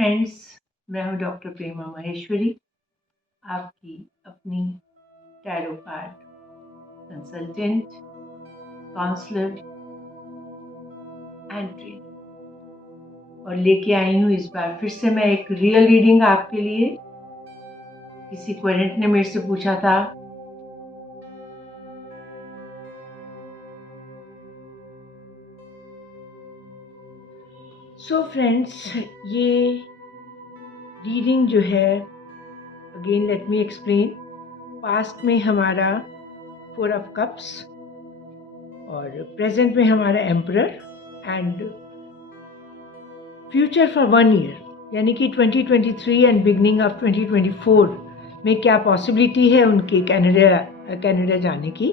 Friends, मैं हूं doctor प्रेमा महेश्वरी, आपकी अपनी tarot card consultant, counsellor and trainer, और लेके आई हूं इस बार फिर से मैं एक रियल रीडिंग आपके लिए। किसी क्वेरेंट ने मेरे से पूछा था सो फ्रेंड्स, ये रीडिंग जो है, again let me explain. Past में हमारा 4 ऑफ कप्स और प्रेजेंट में हमारा emperor and future for 1 year, यानी कि 2023 एंड बिगनिंग ऑफ 2024 में क्या पॉसिबिलिटी है उनके कनाडा जाने की।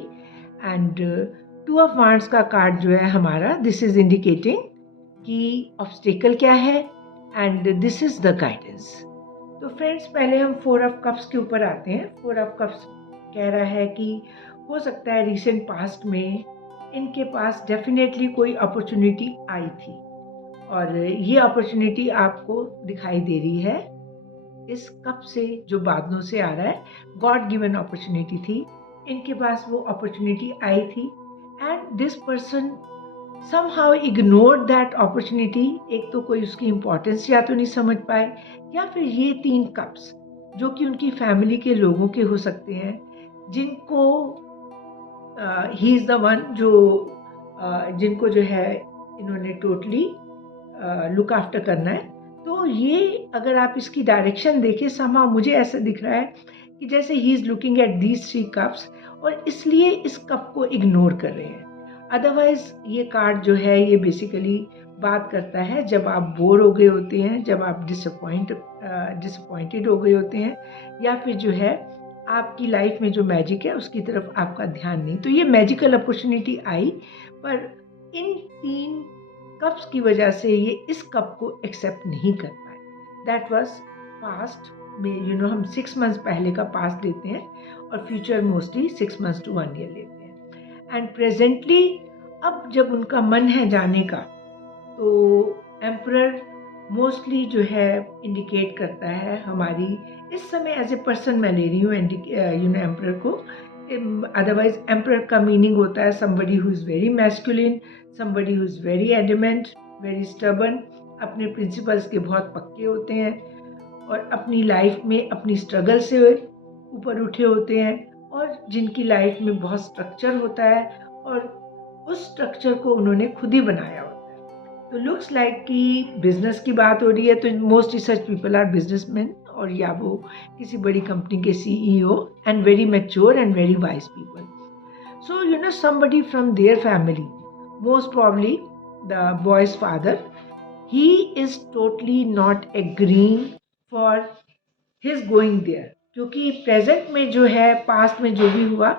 एंड 2 ऑफ वांड्स का कार्ड जो है हमारा, दिस इज इंडिकेटिंग कि ऑब्स्टेकल क्या है and this is the guidance. तो फ्रेंड्स, पहले हम 4 ऑफ कप्स के ऊपर आते हैं। 4 ऑफ कप्स कह रहा है कि हो सकता है रिसेंट पास्ट में इनके पास डेफिनेटली कोई अपॉर्चुनिटी आई थी और ये अपॉर्चुनिटी आपको दिखाई दे रही है इस कप से जो बादलों से आ रहा है। गॉड गिवन अपॉर्चुनिटी थी, इनके पास वो अपॉर्चुनिटी आई थी and this person somehow ignored that opportunity। एक तो कोई उसकी इम्पोर्टेंस या तो नहीं समझ पाए, या फिर ये 3 कप्स जो कि उनकी फैमिली के लोगों के हो सकते हैं, जिनको ही इज़ द वन जो जिनको जो है इन्होंने टोटली लुक आफ्टर करना है। तो ये अगर आप इसकी डायरेक्शन देखें, somehow मुझे ऐसा दिख रहा है कि जैसे he is looking at these 3 cups और इसलिए इस कप को इग्नोर कर रहे हैं। अदरवाइज ये कार्ड जो है ये बेसिकली बात करता है जब आप बोर हो गए होते हैं, जब आप डिसअपॉइंटेड हो गए होते हैं, या फिर जो है आपकी लाइफ में जो मैजिक है उसकी तरफ आपका ध्यान नहीं। तो ये मैजिकल अपॉर्चुनिटी आई, पर इन 3 कप्स की वजह से ये इस कप को एक्सेप्ट नहीं कर पाए। दैट वाज पास्ट में, हम 6 मंथ्स पहले का पास्ट लेते हैं और future mostly 6 months to 1 year लेते हैं। एंड प्रेजेंटली अब जब उनका मन है जाने का, तो एम्परर मोस्टली जो है इंडिकेट करता है हमारी इस समय एज ए पर्सन मैं ले रही हूँ एम्परर को। अदरवाइज एम्परर का मीनिंग होता है somebody who is very masculine, somebody who is very adamant, very stubborn, अपने प्रिंसिपल्स के बहुत पक्के होते हैं और अपनी लाइफ में अपनी स्ट्रगल से ऊपर उठे होते हैं, और जिनकी लाइफ में बहुत स्ट्रक्चर होता है और उस स्ट्रक्चर को उन्होंने खुद ही बनाया होता है। तो लुक्स लाइक कि बिजनेस की बात हो रही है, तो most research people are businessmen, और या वो किसी बड़ी कंपनी के CEO and very mature and very wise people. So somebody from their family, most probably the boy's father, he is totally not agreeing for his going there, क्योंकि present में जो है, पास्ट में जो भी हुआ,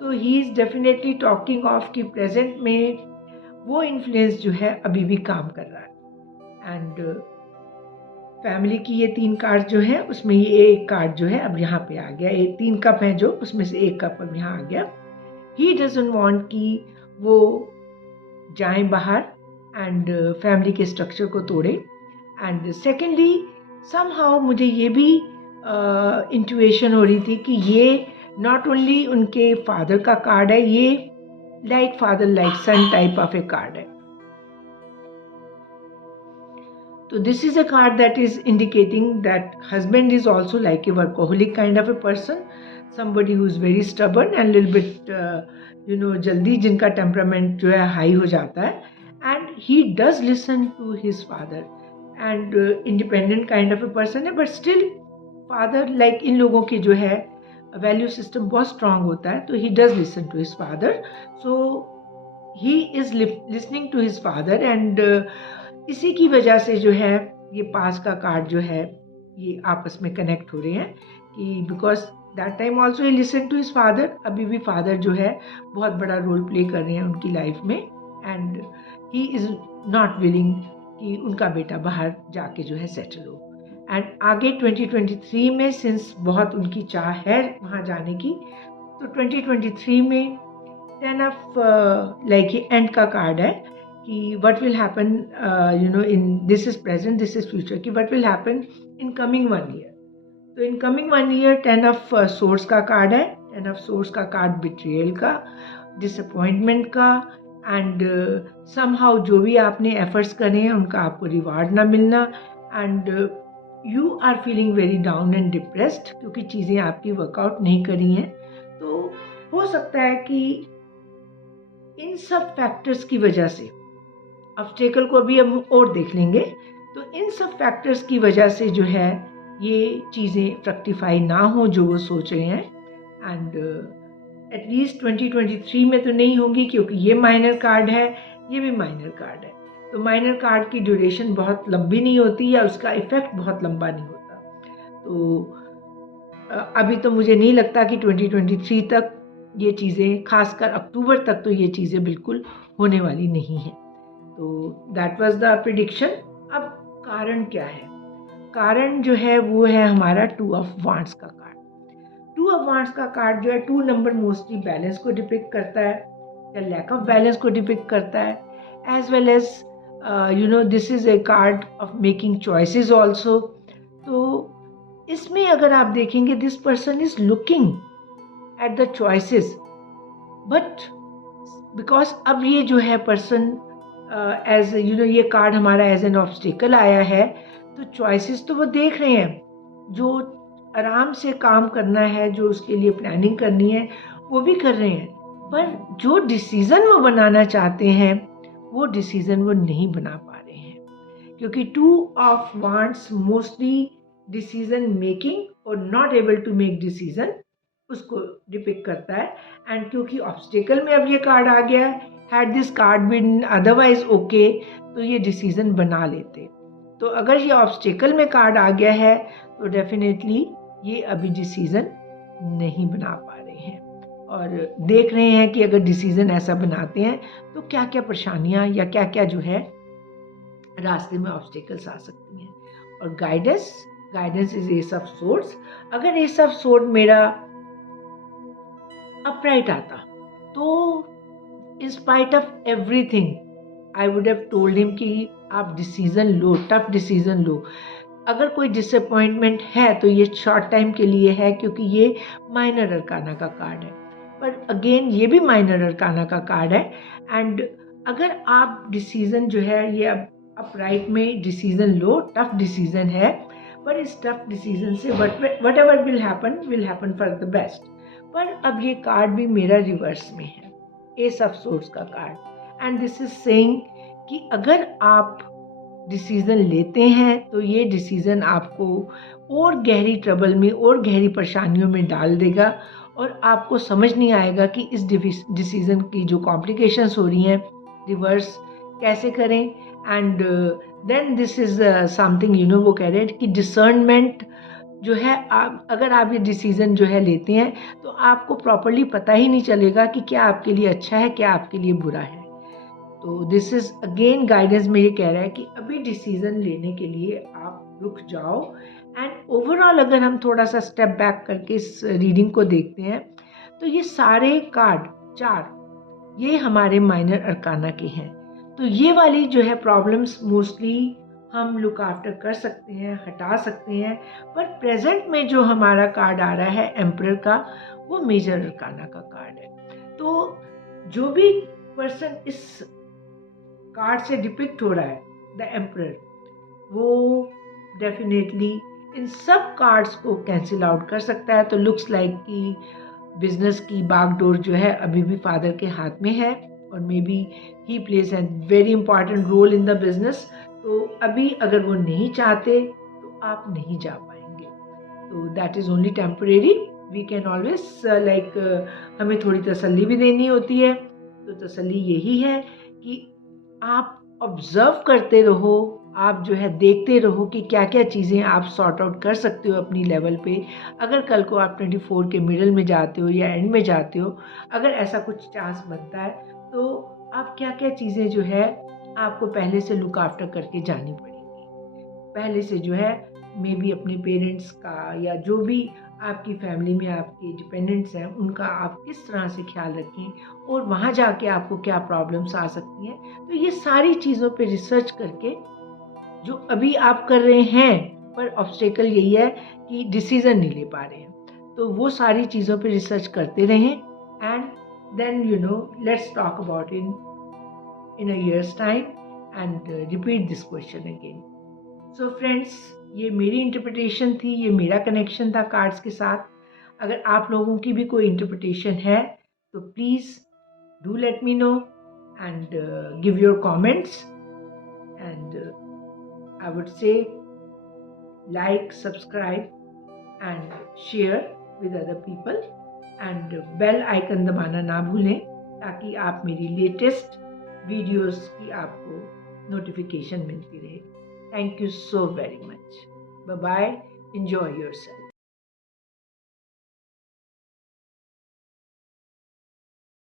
तो he is definitely talking of कि प्रेजेंट में वो इन्फ्लुएंस जो है अभी भी काम कर रहा है। एंड फैमिली की ये 3 कार्ड जो है उसमें ये एक कार्ड जो है अब यहाँ पे आ गया। ये 3 कप हैं जो, उसमें से एक कप अब यहाँ आ गया। ही डजंट वांट कि वो जाएं बाहर एंड फैमिली के स्ट्रक्चर को तोड़े। एंड सेकेंडली समहाउ मुझे ये भी इंट्यूएशन हो रही थी कि ये नॉट ओनली उनके फादर का कार्ड है, ये like father like son type of a card है। तो this is a card that is indicating that husband is also like a workaholic kind of a person, somebody who is very stubborn and little bit जल्दी जिनका temperament जो है high हो जाता है, and he does listen to his father and independent kind of a person है, but still father like इन लोगों की जो है वैल्यू सिस्टम बहुत स्ट्रांग होता है, तो he does listen to his father. So he is listening to his father and इसी की वजह से जो है ये पास का कार्ड जो है ये आपस में कनेक्ट हो रहे हैं कि because that time also he listen to his father. अभी भी फादर जो है बहुत बड़ा रोल प्ले कर रहे हैं उनकी लाइफ में, and he is not willing कि उनका बेटा बाहर जाके जो है सेटल हो। एंड आगे 2023 में सिंस बहुत उनकी चाह है वहाँ जाने की, तो 2023 में 10 ऑफ लाइक ये एंड का कार्ड है कि what will happen in this is present, this is future, कि what will happen in coming 1 year. तो in coming 1 year 10 of swords का कार्ड है। 10 ऑफ सोर्स का कार्ड बिट्रियल का, डिसअपॉइंटमेंट का, एंड समहाउ जो भी आपने एफर्ट्स करे हैं उनका आपको रिवार्ड ना मिलना, and you are feeling very down and depressed क्योंकि चीज़ें आपकी वर्कआउट नहीं करी हैं। तो हो सकता है कि इन सब फैक्टर्स की वजह से, ऑब्स्टेकल को अभी हम और देख लेंगे, तो इन सब फैक्टर्स की वजह से जो है ये चीज़ें फ्रक्टिफाई ना हो जो वो सोच रहे हैं, एंड एटलीस्ट 2023 में तो नहीं होंगी क्योंकि ये माइनर कार्ड है, ये भी माइनर कार्ड है। तो माइनर कार्ड की ड्यूरेशन बहुत लंबी नहीं होती या उसका इफेक्ट बहुत लंबा नहीं होता। तो अभी तो मुझे नहीं लगता कि 2023 तक ये चीज़ें, खासकर अक्टूबर तक तो ये चीज़ें बिल्कुल होने वाली नहीं हैं। तो दैट वाज द प्रिडिक्शन। अब कारण क्या है? कारण जो है वो है हमारा 2 ऑफ वांड्स का कार्ड। 2 ऑफ वांड्स का कार्ड जो है 2 नंबर मोस्टली बैलेंस को डिपिक्ट करता है या लैक ऑफ बैलेंस को डिपिक्ट करता है, as well as this is a card of making choices also. तो इसमें अगर आप देखेंगे this person is looking at the choices, but because अब ये जो है पर्सन एज ये कार्ड हमारा एज एन ऑब्स्टिकल आया है, तो चॉइसेस तो वो देख रहे हैं, जो आराम से काम करना है, जो उसके लिए प्लानिंग करनी है वो भी कर रहे हैं, पर जो डिसीज़न वो बनाना चाहते हैं वो डिसीज़न वो नहीं बना पा रहे हैं, क्योंकि 2 of wands mostly decision making और not able to make decision उसको डिपिक्ट करता है। एंड क्योंकि ऑब्स्टिकल में अब ये कार्ड आ गया है, had this card been otherwise okay, तो ये डिसीज़न बना लेते। तो अगर ये ऑब्स्टिकल में कार्ड आ गया है तो डेफिनेटली ये अभी डिसीज़न नहीं बना पा रहे हैं, और देख रहे हैं कि अगर डिसीज़न ऐसा बनाते हैं तो क्या क्या परेशानियां या क्या क्या जो है रास्ते में ऑब्स्टिकल्स आ सकती हैं। और guidance is S of swords. अगर एस ऑफ सोर्ड मेरा अपराइट आता तो in spite of everything I would have told him कि आप डिसीज़न लो, टफ डिसीज़न लो। अगर कोई डिसअपॉइंटमेंट है तो ये शॉर्ट टाइम के लिए है क्योंकि ये माइनर अरकाना का कार्ड है, पर अगेन ये भी माइनर अरकाना का कार्ड है। एंड अगर आप डिसीज़न जो है ये अपराइट में डिसीज़न लो, टफ डिसीज़न है, पर इस टफ डिसीज़न से what ever will happen for the best. पर अब ये कार्ड भी मेरा रिवर्स में है, एस ऑफ सोर्ड्स का card, and this is saying कि अगर आप डिसीज़न लेते हैं तो ये डिसीज़न आपको और गहरी ट्रबल में और गहरी परेशानियों में डाल देगा, और आपको समझ नहीं आएगा कि इस डिसीज़न की जो कॉम्प्लिकेशंस हो रही हैं रिवर्स कैसे करें। And then this is something वो कह रहे हैं कि डिसर्नमेंट जो है, अगर आप ये डिसीज़न जो है लेते हैं तो आपको प्रॉपरली पता ही नहीं चलेगा कि क्या आपके लिए अच्छा है, क्या आपके लिए बुरा है। तो दिस इज़ अगेन गाइडेंस में ये कह रहा है कि अभी डिसीज़न लेने के लिए आप रुक जाओ। एंड ओवरऑल अगर हम थोड़ा सा स्टेप बैक करके इस रीडिंग को देखते हैं तो ये सारे कार्ड 4 ये हमारे माइनर अरकाना के हैं। तो ये वाली जो है प्रॉब्लम्स मोस्टली हम लुक आफ्टर कर सकते हैं, हटा सकते हैं, पर प्रेजेंट में जो हमारा कार्ड आ रहा है एम्परर का, वो मेजर अरकाना का कार्ड है। तो जो भी पर्सन इस कार्ड से डिपिक्ट हो रहा है द एम्परर, वो डेफिनेटली इन सब कार्ड्स को कैंसिल आउट कर सकता है। तो लुक्स लाइक कि बिजनेस की बागडोर जो है अभी भी फादर के हाथ में है, और maybe he plays an very important role in the business. तो अभी अगर वो नहीं चाहते तो आप नहीं जा पाएंगे। तो that is only temporary. We can always हमें थोड़ी तसल्ली भी देनी होती है। तो तसल्ली यही है कि आप ऑब्जर्व करते रहो, आप जो है देखते रहो कि क्या क्या चीज़ें आप सॉर्ट आउट कर सकते हो अपनी लेवल पे। अगर कल को आप 24 के मिडल में जाते हो या एंड में जाते हो, अगर ऐसा कुछ चांस बनता है तो आप क्या क्या चीज़ें जो है आपको पहले से लुक आफ्टर करके जानी पड़ेंगी। पहले से जो है मे बी अपने पेरेंट्स का या जो भी आपकी फैमिली में आपके डिपेंडेंट्स हैं उनका आप किस तरह से ख्याल रखें और वहाँ जाके आपको क्या प्रॉब्लम्स आ सकती हैं। तो ये सारी चीज़ों पे रिसर्च करके जो अभी आप कर रहे हैं, पर ऑब्स्टेकल यही है कि डिसीज़न नहीं ले पा रहे हैं। तो वो सारी चीज़ों पे रिसर्च करते रहें and then let's talk about in a years time and repeat this question again. So friends, ये मेरी इंटरप्रिटेशन थी, ये मेरा कनेक्शन था कार्ड्स के साथ। अगर आप लोगों की भी कोई इंटरप्रिटेशन है तो please do let me know and give your comments and I would say like, subscribe and share with other people and bell icon दबाना ना भूलें ताकि आप मेरी लेटेस्ट वीडियोस की आपको नोटिफिकेशन मिलती रहे। Thank you so very much. Bye bye. Enjoy yourself.